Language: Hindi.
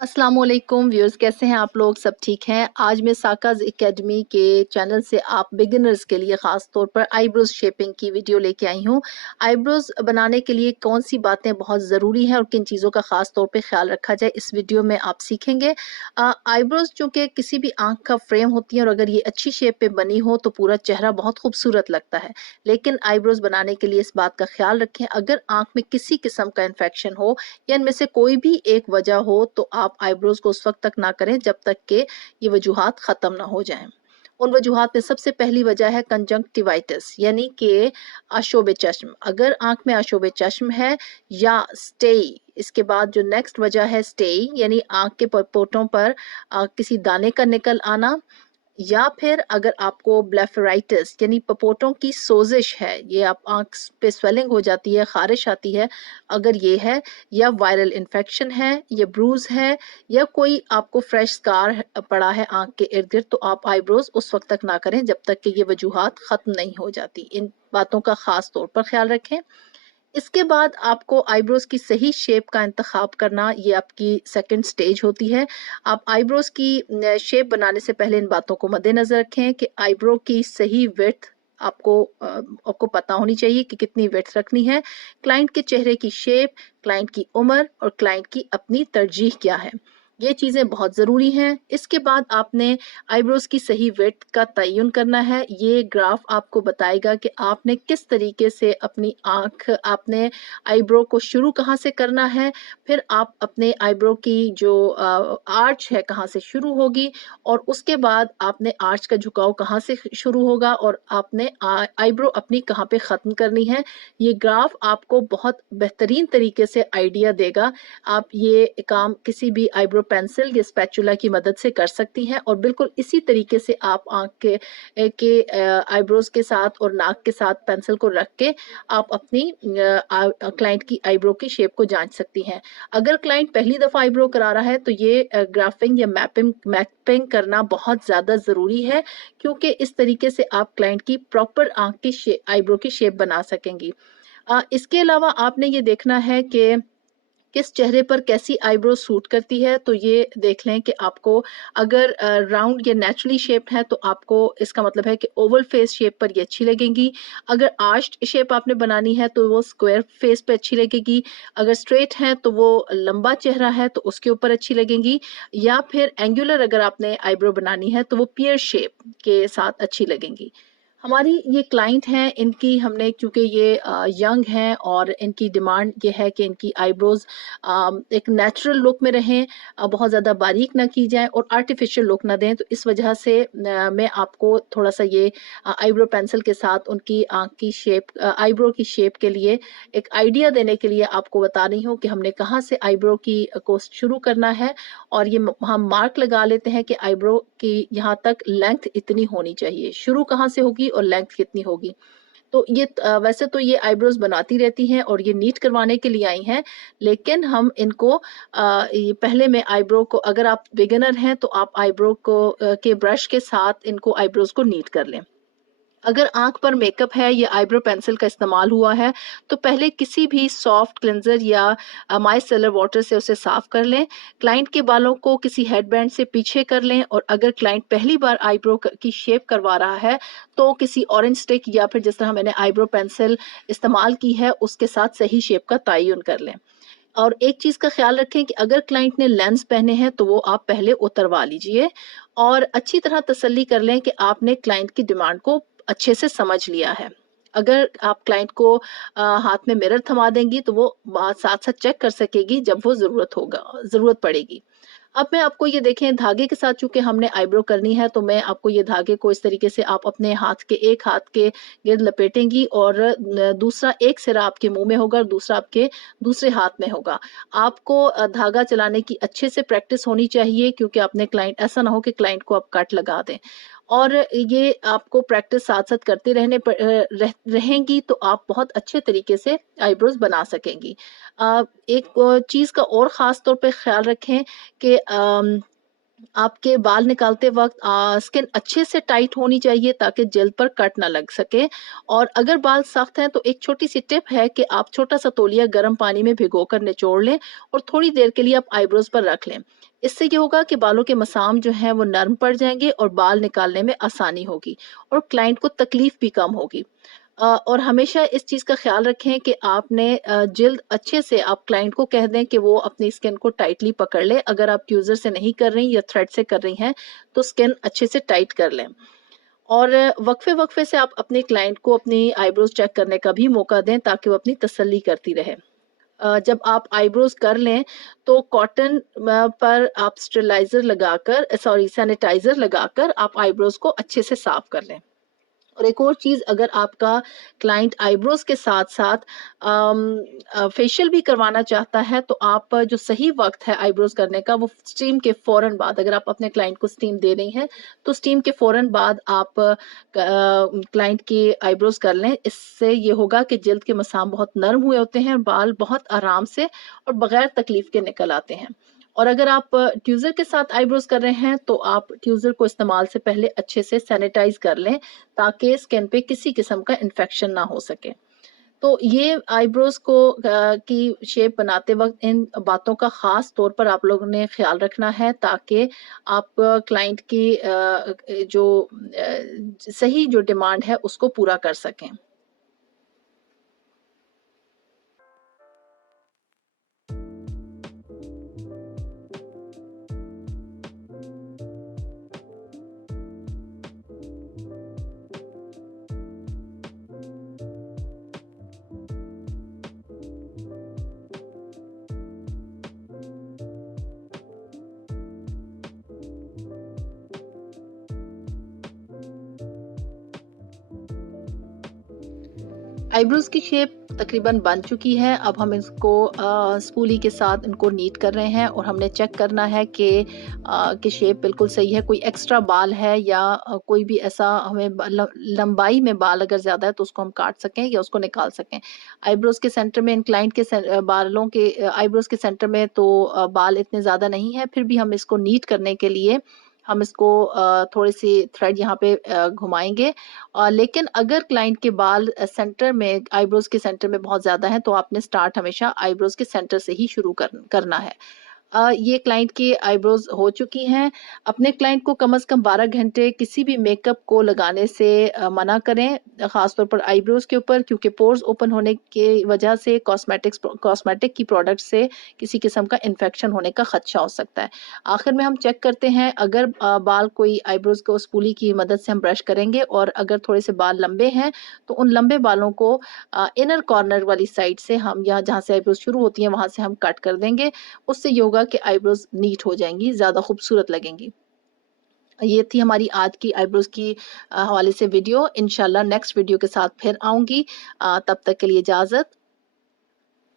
अस्सलाम वालेकुम व्यूअर्स, कैसे हैं आप लोग? सब ठीक हैं? आज मैं साकाज़ एकेडमी के चैनल से आप बिगिनर्स के लिए ख़ास तौर पर आईब्रोज शेपिंग की वीडियो लेके आई हूँ। आईब्रोज बनाने के लिए कौन सी बातें बहुत ज़रूरी हैं और किन चीज़ों का ख़ास तौर पे ख्याल रखा जाए, इस वीडियो में आप सीखेंगे। आईब्रोज चूँकि किसी भी आँख का फ्रेम होती है और अगर ये अच्छी शेप पे बनी हो तो पूरा चेहरा बहुत खूबसूरत लगता है। लेकिन आईब्रोज बनाने के लिए इस बात का ख्याल रखें, अगर आँख में किसी किस्म का इन्फेक्शन हो या इनमें से कोई भी एक वजह हो तो आप आईब्रोज को उस वक्त तक ना करें जब तक कि ये वजूहात ख़त्म ना हो जाएं। उन वजूहात में सबसे पहली वजह है कंजंक्टिवाइटिस, यानी कि आशोब चश्म। अगर आंख में आशोब चश्म है या स्टेई, इसके बाद जो नेक्स्ट वजह है स्टेई, यानी आंख के परपोटों पर किसी दाने का निकल आना, या फिर अगर आपको ब्लेफराइटिस यानी पपोटों की सोजिश है, ये आप आंख पे स्वेलिंग हो जाती है, खारिश आती है, अगर ये है, या वायरल इन्फेक्शन है, या ब्रूज है, या कोई आपको फ्रेश स्कार पड़ा है आंख के इर्द गिर्द, तो आप आईब्रोज उस वक्त तक ना करें जब तक कि ये वजूहात खत्म नहीं हो जाती। इन बातों का खास तौर पर ख्याल रखें। इसके बाद आपको आईब्रोज की सही शेप का इंतखाब करना, ये आपकी सेकंड स्टेज होती है। आप आईब्रोज की शेप बनाने से पहले इन बातों को मद्देनजर रखें कि आईब्रो की सही विड्थ आपको पता होनी चाहिए कि कितनी विड्थ रखनी है। क्लाइंट के चेहरे की शेप, क्लाइंट की उम्र और क्लाइंट की अपनी तरजीह क्या है, ये चीज़ें बहुत ज़रूरी हैं। इसके बाद आपने आईब्रोज की सही विड्थ का तयन करना है। ये ग्राफ आपको बताएगा कि आपने किस तरीके से अपनी आपने आईब्रो को शुरू कहाँ से करना है, फिर आप अपने आईब्रो की जो आर्च है कहाँ से शुरू होगी, और उसके बाद आपने आर्च का झुकाव कहाँ से शुरू होगा, और आपने आईब्रो अपनी कहाँ पे ख़त्म करनी है। ये ग्राफ आपको बहुत बेहतरीन तरीके से आइडिया देगा। आप ये काम किसी भी आईब्रो पेंसिल या स्पैचुला की मदद से कर सकती हैं, और बिल्कुल इसी तरीके से आप आंख के आईब्रोज के साथ और नाक के साथ पेंसिल को रख के आप अपनी क्लाइंट की आईब्रो की शेप को जांच सकती हैं। अगर क्लाइंट पहली दफ़ा आईब्रो करा रहा है तो ये ग्राफिंग या मैपिंग करना बहुत ज़्यादा ज़रूरी है, क्योंकि इस तरीके से आप क्लाइंट की प्रॉपर आंख की आईब्रो की शेप बना सकेंगी। इसके अलावा आपने ये देखना है कि किस चेहरे पर कैसी आईब्रो सूट करती है। तो ये देख लें कि आपको अगर राउंड या नेचुरली शेप्ड है तो आपको इसका मतलब है कि ओवल फेस शेप पर ये अच्छी लगेंगी। अगर आर्च्ड शेप आपने बनानी है तो वो स्क्वायर फेस पे अच्छी लगेगी। अगर स्ट्रेट है तो वो लंबा चेहरा है तो उसके ऊपर अच्छी लगेंगी, या फिर एंगुलर अगर आपने आईब्रो बनानी है तो वो पियर शेप के साथ अच्छी लगेंगी। हमारी ये क्लाइंट हैं, इनकी हमने, क्योंकि ये यंग हैं और इनकी डिमांड ये है कि इनकी आईब्रोज एक नेचुरल लुक में रहें, बहुत ज़्यादा बारीक ना की जाए और आर्टिफिशियल लुक ना दें। तो इस वजह से मैं आपको थोड़ा सा ये आईब्रो पेंसिल के साथ उनकी आँख की शेप, आईब्रो की शेप के लिए एक आइडिया देने के लिए आपको बता रही हूँ कि हमने कहाँ से आईब्रो की को शुरू करना है। और ये हम मार्क लगा लेते हैं कि आईब्रो की यहाँ तक लेंथ इतनी होनी चाहिए, शुरू कहाँ से होगी और लेंथ कितनी होगी। तो ये वैसे तो ये आईब्रोज बनाती रहती हैं और ये नीट करवाने के लिए आई हैं, लेकिन हम इनको ये पहले में आईब्रो को, अगर आप बिगिनर हैं तो आप आईब्रो को के ब्रश के साथ इनको आईब्रोज को नीट कर लें। अगर आंख पर मेकअप है या आईब्रो पेंसिल का इस्तेमाल हुआ है तो पहले किसी भी सॉफ्ट क्लेंजर या माइसेलर वाटर से उसे साफ कर लें। क्लाइंट के बालों को किसी हेडबैंड से पीछे कर लें, और अगर क्लाइंट पहली बार आईब्रो की शेप करवा रहा है तो किसी ऑरेंज स्टिक या फिर जिस तरह मैंने आईब्रो पेंसिल इस्तेमाल की है उसके साथ सही शेप का तयन कर लें। और एक चीज़ का ख्याल रखें कि अगर क्लाइंट ने लेंस पहने हैं तो वो आप पहले उतरवा लीजिए, और अच्छी तरह तसल्ली कर लें कि आपने क्लाइंट की डिमांड को अच्छे से समझ लिया है। अगर आप क्लाइंट को हाथ में मिरर थमा देंगी तो वो साथ साथ चेक कर सकेगी जब वो ज़रूरत पड़ेगी। अब मैं आपको ये देखें, धागे के साथ चूंकि हमने आईब्रो करनी है तो मैं आपको ये धागे को इस तरीके से आप अपने एक हाथ के गिर्द लपेटेंगी, और दूसरा एक सिरा आपके मुंह में होगा और दूसरा आपके दूसरे हाथ में होगा। आपको धागा चलाने की अच्छे से प्रैक्टिस होनी चाहिए, क्योंकि आपने क्लाइंट, ऐसा ना हो कि क्लाइंट को आप कट लगा दें। और ये आपको प्रैक्टिस साथ साथ करते रहेंगी तो आप बहुत अच्छे तरीके से आईब्रोज बना सकेंगी। एक चीज़ का और ख़ास तौर पे ख़्याल रखें कि आपके बाल निकालते वक्त स्किन अच्छे से टाइट होनी चाहिए ताकि जल्द पर कट ना लग सके। और अगर बाल सख्त हैं तो एक छोटी सी टिप है कि आप छोटा सा तौलिया गर्म पानी में भिगोकर निचोड़ लें और थोड़ी देर के लिए आप आईब्रोज पर रख लें। इससे ये होगा कि बालों के मसाम जो हैं वो नरम पड़ जाएंगे और बाल निकालने में आसानी होगी और क्लाइंट को तकलीफ भी कम होगी। और हमेशा इस चीज़ का ख्याल रखें कि आपने जिल्द अच्छे से आप क्लाइंट को कह दें कि वो अपनी स्किन को टाइटली पकड़ ले। अगर आप ट्यूज़र से नहीं कर रही या थ्रेड से कर रही हैं तो स्किन अच्छे से टाइट कर लें। और वक्फे-वक्फे से आप अपने क्लाइंट को अपनी आईब्रोज़ चेक करने का भी मौका दें ताकि वो अपनी तसल्ली करती रहे। जब आप आईब्रोज़ कर लें तो कॉटन पर आप स्टरलाइज़र लगाकर सैनिटाइज़र लगाकर आप आईब्रोज़ को अच्छे से साफ कर लें। और एक और चीज़, अगर आपका क्लाइंट आईब्रोज़ के साथ-साथ फेशियल भी करवाना चाहता है तो आप जो सही वक़्त है आईब्रोज़ करने का वो स्टीम के फ़ौरन बाद, अगर आप अपने क्लाइंट को स्टीम दे रही हैं तो स्टीम के फ़ौरन बाद आप क्लाइंट की आईब्रोज़ कर लें। इससे ये होगा कि जिल्द के मसाम बहुत नरम हुए होते हैं और बाल बहुत आराम से और बगैर तकलीफ़ के निकल आते हैं। और अगर आप ट्यूज़र के साथ आईब्रोज़ कर रहे हैं तो आप ट्यूज़र को इस्तेमाल से पहले अच्छे से सैनिटाइज़ कर लें ताकि स्किन पे किसी किस्म का इन्फेक्शन ना हो सके। तो ये आईब्रोज़ को की शेप बनाते वक़्त इन बातों का ख़ास तौर पर आप लोगों ने ख़्याल रखना है ताकि आप क्लाइंट की सही जो डिमांड है उसको पूरा कर सकें। आईब्रोज़ की शेप तकरीबन बन चुकी है। अब हम इसको स्पूली के साथ इनको नीट कर रहे हैं और हमने चेक करना है कि शेप बिल्कुल सही है, कोई एक्स्ट्रा बाल है या कोई भी ऐसा हमें लंबाई में बाल अगर ज़्यादा है तो उसको हम काट सकें या उसको निकाल सकें। आईब्रोज़ के सेंटर में, इन क्लाइंट के बालों के आईब्रोज़ के सेंटर में तो बाल इतने ज़्यादा नहीं है, फिर भी हम इसको नीट करने के लिए हम इसको थोड़ी-सी थ्रेड यहाँ पे घुमाएँगे। लेकिन अगर क्लाइंट के बाल सेंटर में, आईब्रोज़ के सेंटर में बहुत ज़्यादा हैं तो आपने स्टार्ट हमेशा आईब्रोज़ के सेंटर से ही शुरू करना है। ये क्लाइंट की आईब्रोज़ हो चुकी हैं। अपने क्लाइंट को कम से कम 12 घंटे किसी भी मेकअप को लगाने से मना करें, ख़ास तौर पर आईब्रोज़ के ऊपर, क्योंकि पोर्स ओपन होने की वजह से कॉस्मेटिक की प्रोडक्ट से किसी किस्म का इन्फेक्शन होने का ख़दशा हो सकता है। आखिर में हम चेक करते हैं, अगर बाल कोई आईब्रोज़ को स्पूली की मदद से हम ब्रश करेंगे और अगर थोड़े से बाल लंबे हैं तो उन लंबे बालों को इनर कॉर्नर वाली साइड से हम, यहाँ जहाँ से आईब्रोज़ शुरू होती हैं वहाँ से हम कट कर देंगे। उससे ये होगा कि आईब्रोज़ नीट हो जाएँगी, ज़्यादा खूबसूरत लगेंगी। ये थी हमारी आज की आईब्रोज़ की हवाले से वीडियो। इंशाल्लाह नेक्स्ट वीडियो के साथ फिर आऊँगी। तब तक के लिए इजाज़त।